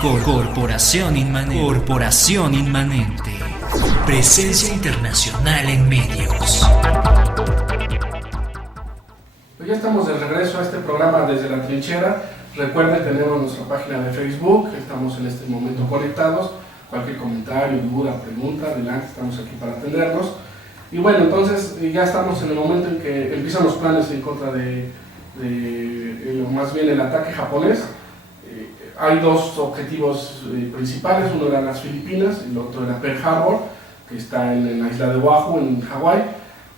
Corporación Inmanente. Presencia internacional en medios. Pues ya estamos de regreso a este programa desde la trinchera. Recuerden, tenemos nuestra página de Facebook, estamos en este momento conectados. Cualquier comentario, duda, pregunta, adelante, estamos aquí para atenderlos. Y bueno, entonces ya estamos en el momento en que empiezan los planes en contra de más bien el ataque japonés. Hay dos objetivos principales, uno era las Filipinas, el otro era Pearl Harbor, que está en la isla de Oahu, en Hawái.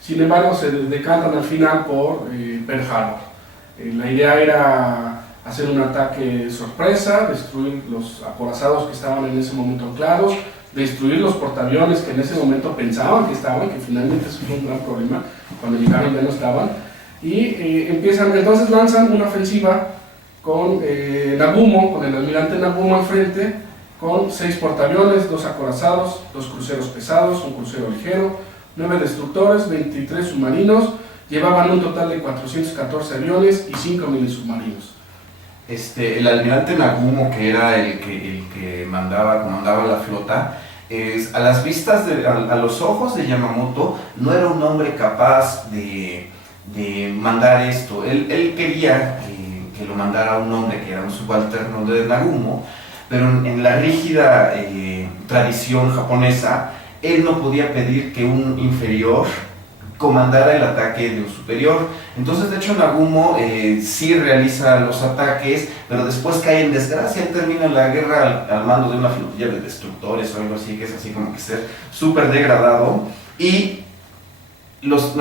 Sin embargo, se decantan al final por Pearl Harbor. La idea era hacer un ataque sorpresa, destruir los acorazados que estaban en ese momento anclados, destruir los portaaviones que en ese momento pensaban que estaban, que finalmente eso fue un gran problema, cuando llegaron ya no estaban, y entonces lanzan una ofensiva con Nagumo, con el almirante Nagumo al frente, con 6 portaaviones, 2 acorazados, 2 cruceros pesados, un crucero ligero, 9 destructores, 23 submarinos, llevaban un total de 414 aviones y 5 milisubmarinos. El almirante Nagumo, que era el que comandaba la flota, a las vistas, a los ojos de Yamamoto, no era un hombre capaz de mandar esto. Él quería que lo mandara un hombre que era un subalterno de Nagumo, pero en la rígida tradición japonesa, él no podía pedir que un inferior comandara el ataque de un superior. Entonces, de hecho, Nagumo sí realiza los ataques, pero después cae en desgracia. Él termina la guerra al mando de una flotilla de destructores o algo así, que es así como que ser súper degradado, y los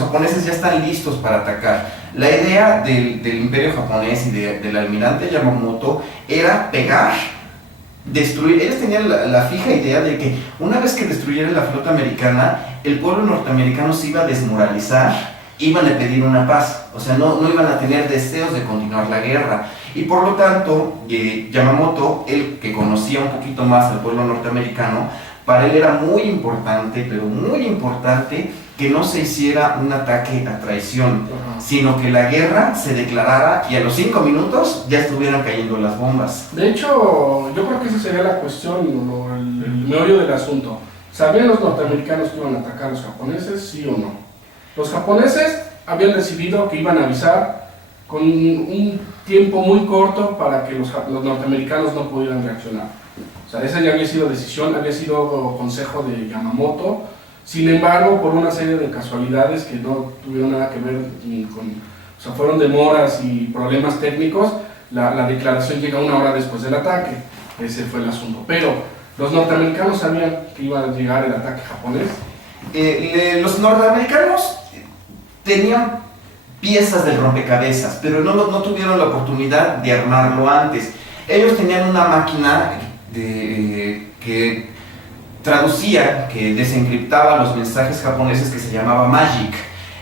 japoneses ya están listos para atacar. La idea del imperio japonés y del almirante Yamamoto era pegar, destruir. Ellos tenían la fija idea de que una vez que destruyeran la flota americana, el pueblo norteamericano se iba a desmoralizar, iban a pedir una paz, o sea, no iban a tener deseos de continuar la guerra. Y por lo tanto, Yamamoto, él que conocía un poquito más al pueblo norteamericano, para él era muy importante, pero muy importante, que no se hiciera un ataque a traición, sino que la guerra se declarara y a los 5 minutos ya estuvieran cayendo las bombas. De hecho, yo creo que esa sería la cuestión, el meollo del asunto. ¿Sabían los norteamericanos que iban a atacar a los japoneses, sí o no? Los japoneses habían decidido que iban a avisar con un tiempo muy corto para que los norteamericanos no pudieran reaccionar. O sea, esa ya había sido decisión, había sido consejo de Yamamoto. Sin embargo, por una serie de casualidades que no tuvieron nada que ver o sea, fueron demoras y problemas técnicos, la declaración llega 1 hora después del ataque. Ese fue el asunto. Pero los norteamericanos sabían que iba a llegar el ataque japonés. Los norteamericanos tenían piezas del rompecabezas, pero no tuvieron la oportunidad de armarlo antes. Ellos tenían una máquina que traducía, que desencriptaba los mensajes japoneses, que se llamaba Magic.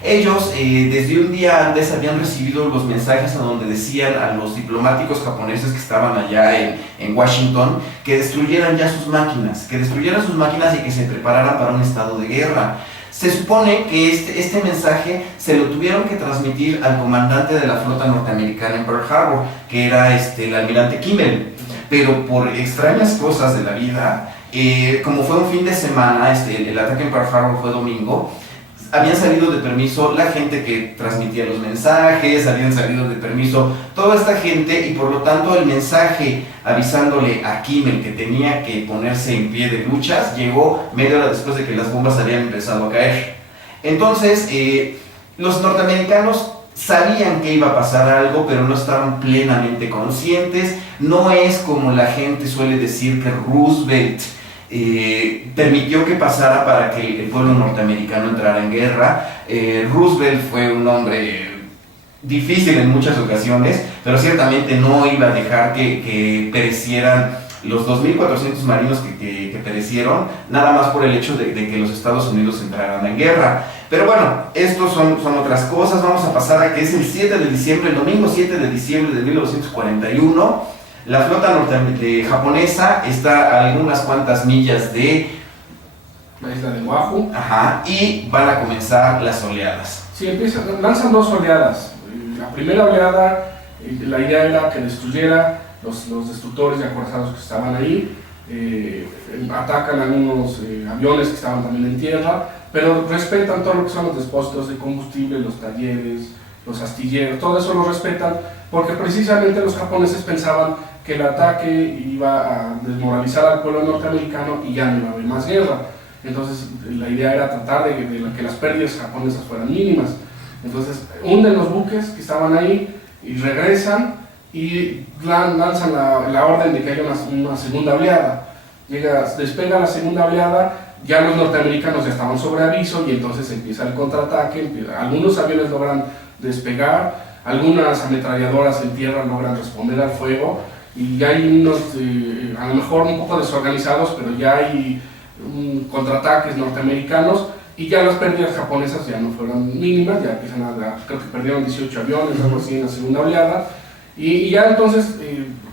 Ellos desde un día antes habían recibido los mensajes a donde decían a los diplomáticos japoneses que estaban allá en Washington que destruyeran ya sus máquinas, y que se prepararan para un estado de guerra. Se supone que este mensaje se lo tuvieron que transmitir al comandante de la flota norteamericana en Pearl Harbor, que era el almirante Kimmel, pero por extrañas cosas de la vida, como fue un fin de semana, el ataque en Pearl Harbor fue domingo, habían salido de permiso la gente que transmitía los mensajes, habían salido de permiso toda esta gente, y por lo tanto el mensaje avisándole a Kimmel que tenía que ponerse en pie de luchas llegó media hora después de que las bombas habían empezado a caer. Entonces, los norteamericanos sabían que iba a pasar algo, pero no estaban plenamente conscientes. No es como la gente suele decir que Roosevelt permitió que pasara para que el pueblo norteamericano entrara en guerra. Roosevelt fue un hombre difícil en muchas ocasiones, pero ciertamente no iba a dejar que perecieran los 2.400 marinos que perecieron, nada más por el hecho de que los Estados Unidos entraran en guerra. Pero bueno, estos son otras cosas. Vamos a pasar a que es el 7 de diciembre, el domingo 7 de diciembre de 1941. La flota japonesa está a algunas cuantas millas de la isla de Oahu. Y van a comenzar las oleadas. Sí, lanzan 2 oleadas. La primera oleada, la idea era que destruyera los destructores y acorazados que estaban ahí, atacan a algunos aviones que estaban también en tierra, pero respetan todo lo que son los depósitos de combustible, los talleres, los astilleros, todo eso lo respetan, porque precisamente los japoneses pensaban que el ataque iba a desmoralizar al pueblo norteamericano y ya no iba a haber más guerra. Entonces la idea era tratar de que las pérdidas japonesas fueran mínimas. Entonces hunden los buques que estaban ahí y regresan y lanzan la orden de que haya una segunda oleada. Despega la segunda oleada, ya los norteamericanos ya estaban sobre aviso y entonces empieza el contraataque. Algunos aviones logran despegar, algunas ametralladoras en tierra logran responder al fuego y ya hay unos, a lo mejor un poco desorganizados, pero ya hay contraataques norteamericanos y ya las pérdidas japonesas ya no fueron mínimas, ya empiezan creo que perdieron 18 aviones, algo así en la segunda oleada, y ya entonces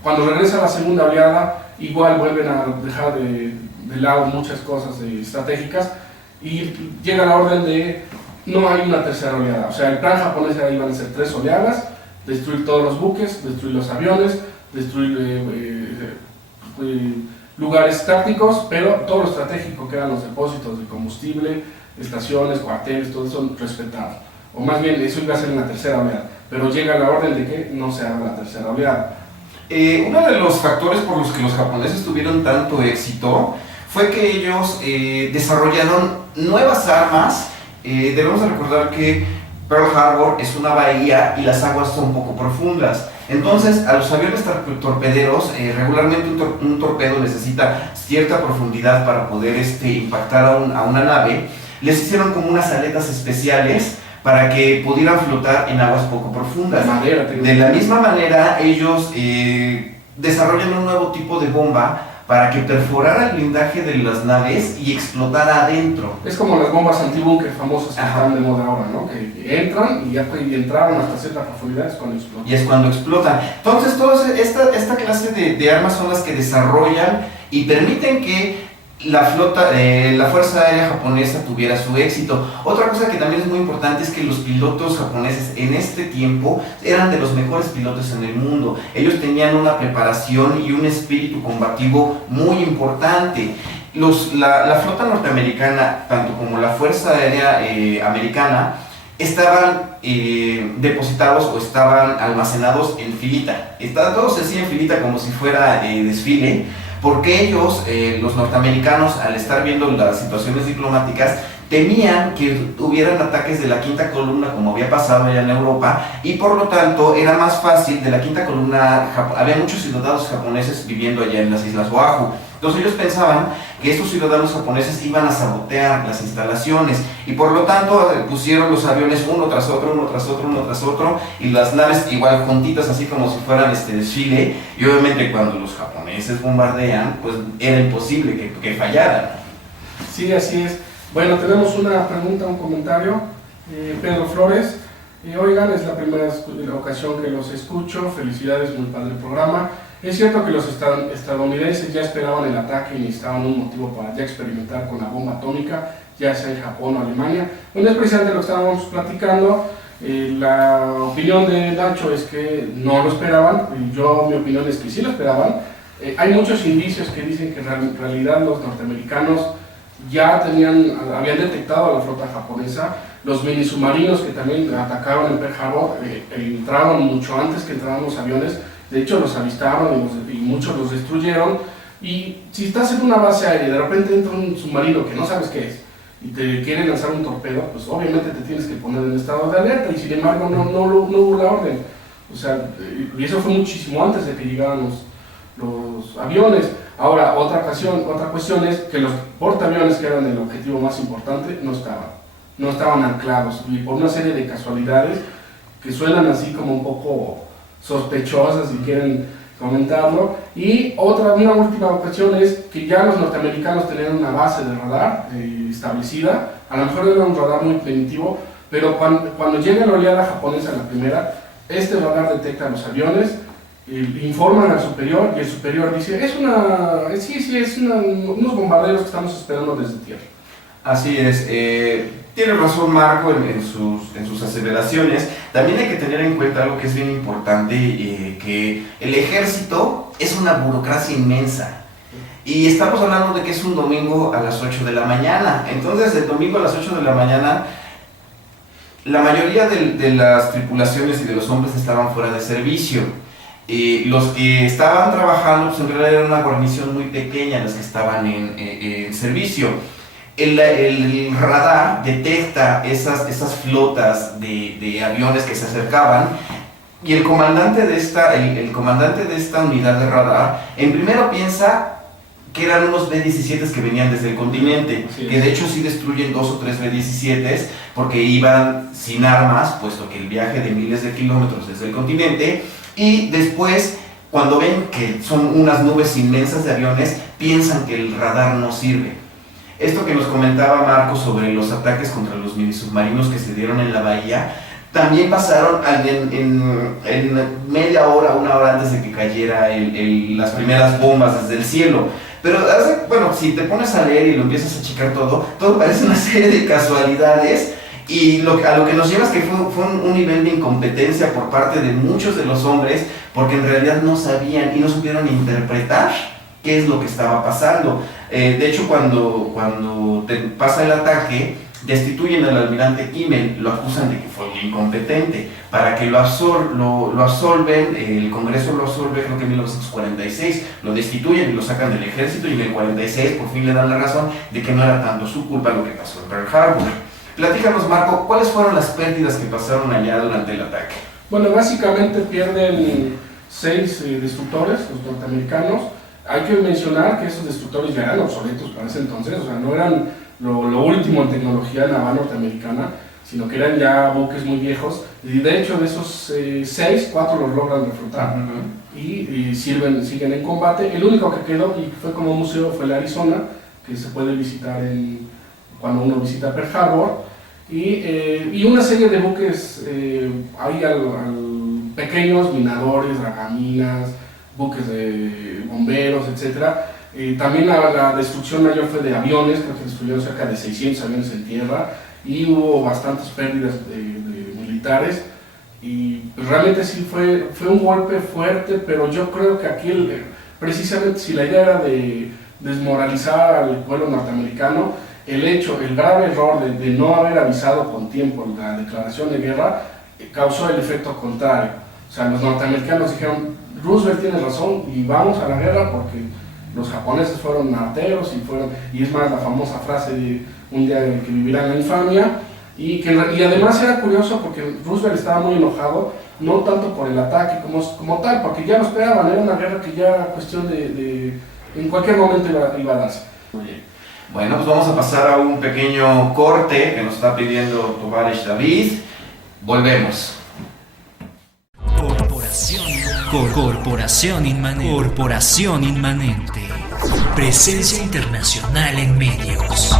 cuando regresa la segunda oleada igual vuelven a dejar de lado muchas cosas estratégicas y llega la orden de no hay una tercera oleada. O sea, el plan japonés era iban a ser 3 oleadas, destruir todos los buques, destruir los aviones, destruir lugares tácticos, pero todo lo estratégico que eran los depósitos de combustible, estaciones, cuarteles, todo eso respetado. O más bien, eso iba a ser una tercera oleada, pero llega la orden de que no se haga la tercera oleada. Uno de los factores por los que los japoneses tuvieron tanto éxito fue que ellos desarrollaron nuevas armas. Debemos de recordar que Pearl Harbor es una bahía y las aguas son poco profundas. Entonces, a los aviones torpederos, regularmente un torpedo necesita cierta profundidad para poder impactar a una nave. Les hicieron como unas aletas especiales para que pudieran flotar en aguas poco profundas. De la misma manera, ellos desarrollan un nuevo tipo de bomba para que perforara el blindaje de las naves y explotara adentro. Es como las bombas antibúnker famosas que están de moda ahora, ¿no? Que entran y ya entraron hasta cierta profundidad, es cuando explotan. Y es cuando explotan. Entonces, toda esta clase de armas son las que desarrollan y permiten que la Fuerza Aérea Japonesa tuviera su éxito. Otra cosa que también es muy importante es que los pilotos japoneses en este tiempo eran de los mejores pilotos en el mundo. Ellos tenían una preparación y un espíritu combativo muy importante. La flota norteamericana, tanto como la Fuerza Aérea Americana, estaban depositados o estaban almacenados en filita. Todos así en filita como si fuera desfile, porque ellos, los norteamericanos, al estar viendo las situaciones diplomáticas, temían que hubieran ataques de la quinta columna como había pasado allá en Europa, y por lo tanto era más fácil. De la quinta columna había muchos ciudadanos japoneses viviendo allá en las Islas Oahu. Entonces ellos pensaban que estos ciudadanos japoneses iban a sabotear las instalaciones y por lo tanto pusieron los aviones uno tras otro, uno tras otro, uno tras otro, y las naves igual juntitas así como si fueran desfile, y obviamente cuando los japoneses bombardean pues era imposible que fallaran. Sí, así es. Bueno, tenemos una pregunta, un comentario. Pedro Flores, oigan, es la primera ocasión que los escucho, felicidades, muy padre el programa. Es cierto que los estadounidenses ya esperaban el ataque y necesitaban un motivo para ya experimentar con la bomba atómica, ya sea en Japón o Alemania. Bueno, es precisamente lo que estábamos platicando. La opinión de Nacho es que no lo esperaban, mi opinión es que sí lo esperaban. Hay muchos indicios que dicen que en realidad los norteamericanos ya habían detectado a la flota japonesa. Los minisubmarinos que también atacaron en Pearl Harbor entraron mucho antes que entraban los aviones. De hecho los avistaron y muchos los destruyeron. Y si estás en una base aérea y de repente entra un submarino que no sabes qué es y te quiere lanzar un torpedo, pues obviamente te tienes que poner en estado de alerta, y sin embargo no hubo la orden. O sea, y eso fue muchísimo antes de que llegaran los aviones. Ahora, otra cuestión es que los portaaviones, que eran el objetivo más importante, no estaban anclados, y por una serie de casualidades que suenan así como un poco sospechosas, si quieren comentarlo. Y una última cuestión es que ya los norteamericanos tenían una base de radar establecida. A lo mejor era un radar muy primitivo, pero cuando llega la oleada japonesa, la primera, este radar detecta los aviones, informan al superior y el superior dice, unos bombarderos que estamos esperando desde tierra. Así es. Tiene razón Marco en sus aseveraciones. También hay que tener en cuenta algo que es bien importante, que el ejército es una burocracia inmensa. Y estamos hablando de que es un domingo a las 8 de la mañana. Entonces, el domingo a las 8 de la mañana, la mayoría de las tripulaciones y de los hombres estaban fuera de servicio. Los que estaban trabajando, pues en realidad era una guarnición muy pequeña, las que estaban en servicio. El radar detecta esas flotas de aviones que se acercaban, y el comandante de esta unidad de radar en primero piensa que eran unos B-17 que venían desde el continente, que de hecho sí destruyen 2 o 3 B-17 porque iban sin armas, puesto que el viaje de miles de kilómetros desde el continente, y después, cuando ven que son unas nubes inmensas de aviones, piensan que el radar no sirve. Esto que nos comentaba Marco sobre los ataques contra los minisubmarinos que se dieron en la bahía, también pasaron en media hora, una hora antes de que cayera las primeras bombas desde el cielo. Pero, bueno, si te pones a leer y lo empiezas a checar todo parece una serie de casualidades, y a lo que nos lleva es que fue un nivel de incompetencia por parte de muchos de los hombres, porque en realidad no sabían y no supieron interpretar qué es lo que estaba pasando. De hecho, cuando te pasa el ataque, destituyen al almirante Kimmel, lo acusan de que fue un incompetente. Para que lo absolven, el Congreso lo absolve, creo que en 1946, lo destituyen y lo sacan del ejército, y en el 46 por fin le dan la razón de que no era tanto su culpa lo que pasó en Pearl Harbor. Platícanos, Marco, ¿cuáles fueron las pérdidas que pasaron allá durante el ataque? Bueno, básicamente pierden 6 destructores, los norteamericanos. Hay que mencionar que esos destructores ya eran obsoletos para ese entonces, o sea, no eran lo último en tecnología naval norteamericana, sino que eran ya buques muy viejos, y de hecho de esos 6, 4 los logran reflotar y siguen en combate. El único que quedó y fue como museo fue el Arizona, que se puede visitar cuando uno visita Pearl Harbor, y una serie de buques, hay pequeños minadores, dragaminas, buques de bomberos, etc. También la destrucción mayor fue de aviones, creo que destruyeron cerca de 600 aviones en tierra, y hubo bastantes pérdidas de militares, y pues realmente sí fue un golpe fuerte, pero yo creo que aquí precisamente si la idea era de desmoralizar al pueblo norteamericano, el grave error de no haber avisado con tiempo la declaración de guerra causó el efecto contrario. O sea, los norteamericanos dijeron, Roosevelt tiene razón y vamos a la guerra porque los japoneses fueron arteros y es más la famosa frase de un día en que vivirán la infamia, y además era curioso porque Roosevelt estaba muy enojado, no tanto por el ataque como tal, porque ya lo esperaban, era una guerra que ya era cuestión en cualquier momento iba a darse. Muy bien. Bueno, pues vamos a pasar a un pequeño corte que nos está pidiendo Tovarish David. Volvemos. Corporación Inmanente. Presencia internacional en medios.